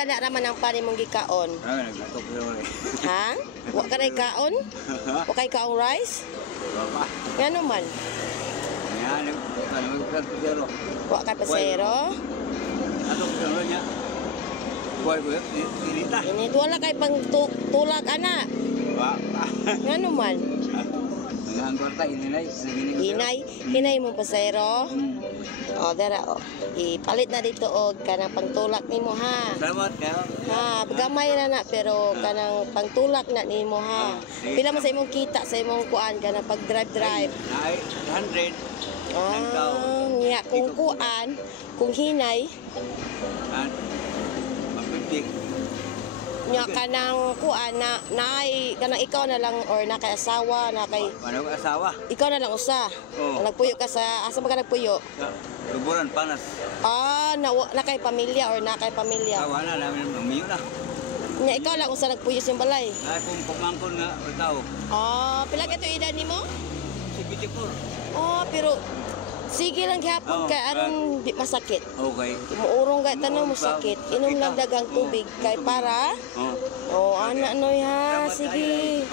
kana raman ang pani mong gikaon. Ah, naglatok yun eh. Ha? Wa ka rin kaon? Wa kay kaong rice? Bapa. Ngano man? Yan, naglatok. Wa kay pasero? Ano ko niya? Buhay ko yun, tinita. Init wala kay pang tulak ana. Bapa. Ngano man? Ang kwarta, ininay. Hinay mo pasero. O dara o. Ipalit na dito og kanang pangtulak nimo ha. Salamat kayo. Ha, gamay na na pero kanang pangtulak na nimo ha. Pila man sa imong kita sa imong kuan kanang pag drive. Ay, 100. Nya kung kuan, kung hinay, At mapipig. nya kanang kuan na naay kanang ikaw na lang or na kay asawa na kay Ano ka asawa? ikaw na lang usa. Oo. Nagpuyo ka sa asa ba ka nagpuyo? Sa Luburan, Panas. Na kay pamilya or na kay pamilya. Wala namin umiyo na. Nya ikaw lang usa nagpuyo sa balay. Ay, kung pumangkon nga, tao. Pila ka to edad nimo? Si Pitipur. Pero sige lang gihapon kay aron di masakit. Okay. Muurong kay tanong mo sakit. Inom lang dagang tubig kay para. Oh. Ana noy ha. Sige.